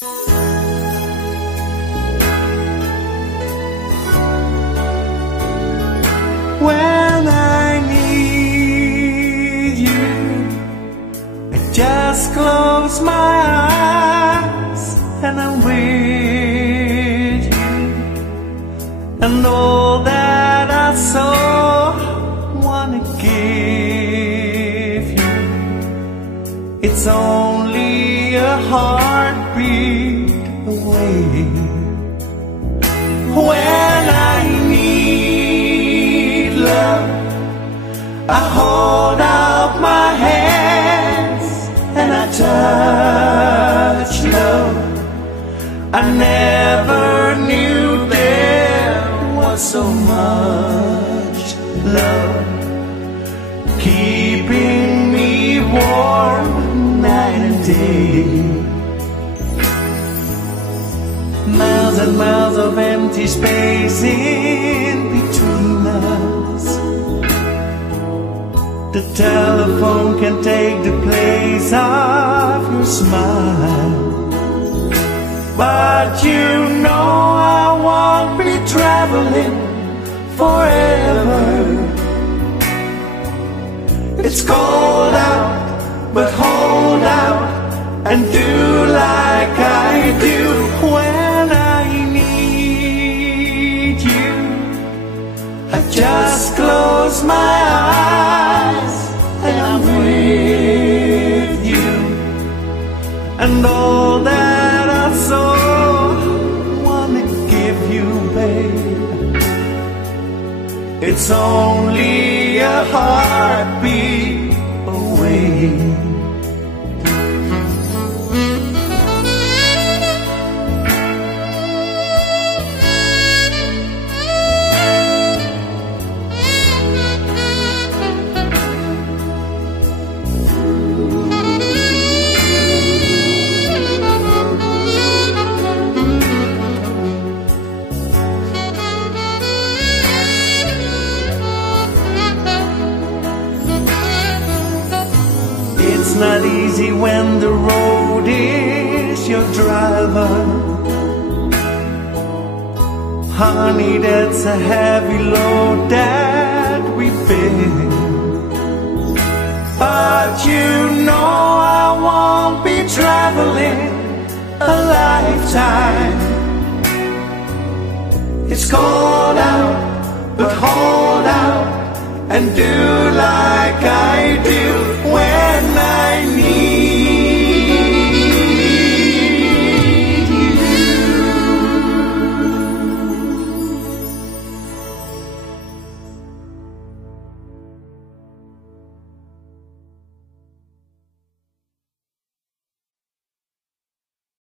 When I need you, I just close my eyes and I'm with you. And all that I so wanna give you, it's only a heartbeat away. When I need love, I hold out my hands and I touch love. I never knew there was so much love, keeping me warm night and day. Miles and miles of empty space in between us. The telephone can take the place of your smile, but you know I won't be traveling forever. It's cold out, but hold out and do like I do. When I need you, I just close my eyes and I'm with you. And all that I so wanna give you, babe, it's only a heartbeat away. It's not easy when the road is your driver. Honey, that's a heavy load that we bear. But you know I won't be traveling a lifetime. It's cold out, but hold out and do like I do.